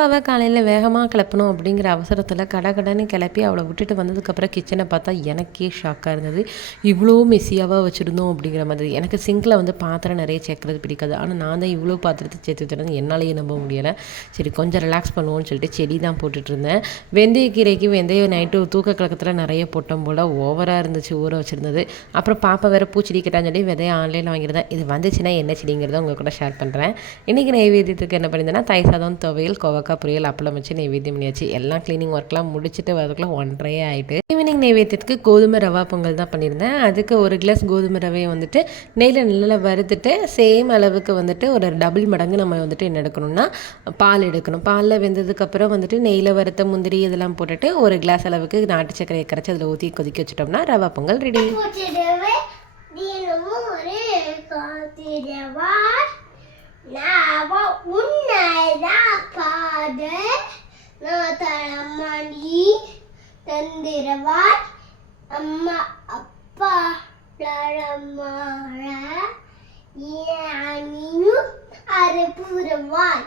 பாப்பாவை காலையில் வேகமாக கிளப்பணும் அப்படிங்கிற அவசரத்தில் கடன்னு கிளப்பி அவளை விட்டுட்டு வந்ததுக்கப்புறம் கிச்சனை பார்த்தா எனக்கே ஷாக்காக இருந்தது. இவ்வளோ மெஸ்ஸியாவாக வச்சுருந்தோம் அப்படிங்கிற மாதிரி. எனக்கு சிங்கில் வந்து பாத்திரம் நிறைய சேர்க்குறது பிடிக்காது. ஆனால் நான் தான் இவ்வளோ பாத்திரத்தை சேர்த்து வச்சுருந்தேன், என்னாலேயே நம்ப முடியலை. சரி கொஞ்சம் ரிலாக்ஸ் பண்ணுவோன்னு சொல்லிட்டு செடி தான் போட்டுட்ருந்தேன். வெந்தயக்கீரைக்கு வெந்தயம் நைட்டு தூக்க கலக்கத்தில் நிறைய போட்டோம் போல் ஓவராக இருந்துச்சு ஊற வச்சுருந்தது. அப்புறம் பாப்பா வேறு பூச்செடி கேட்டான்னு சொல்லி விதைய ஆன்லைனில் வாங்கியிருந்தேன். இது வந்துச்சுன்னா என்ன செடிங்கிறத உங்கள் கூட ஷேர் பண்ணுறேன். இன்றைக்கி நைவேத்தியத்துக்கு என்ன பண்ணியிருந்தேன்னா தயிர் சாதம், துவையல், கோவக்காய் பொரியல், அப்பளம் வச்சு நைவேத்தியம் பண்ணியாச்சு. எல்லாம் க்ளீனிங் ஒர்க்லாம் முடிச்சுட்டு வரதுக்குள்ள 1:30 ஆகிட்டு. ஈவினிங் நைவேத்தியத்துக்கு கோதுமை ரவா பொங்கல் தான் பண்ணியிருந்தேன். அதுக்கு 1 கிளாஸ் கோதுமை ரவையை வந்துட்டு நெய்யில் நல்லா வறுத்துட்டு சேம் அளவுக்கு வந்துட்டு ஒரு டபுள் மடங்கு நம்ம வந்துட்டு என்ன எடுக்கணும்னா பால் எடுக்கணும். பாலில் வெந்ததுக்கப்புறம் வந்துட்டு நெய்யில் வறுத்த முந்திரி இதெல்லாம் போட்டுட்டு 1 கிளாஸ் அளவுக்கு நாட்டு சர்க்கரையை கரைச்சி அதில் ஊற்றி கொதிக்க வச்சுட்டோம்னா ரவா பொங்கல் ரெடி. தந்திரவாய் அம்மா அப்பா அறுபுறவாய்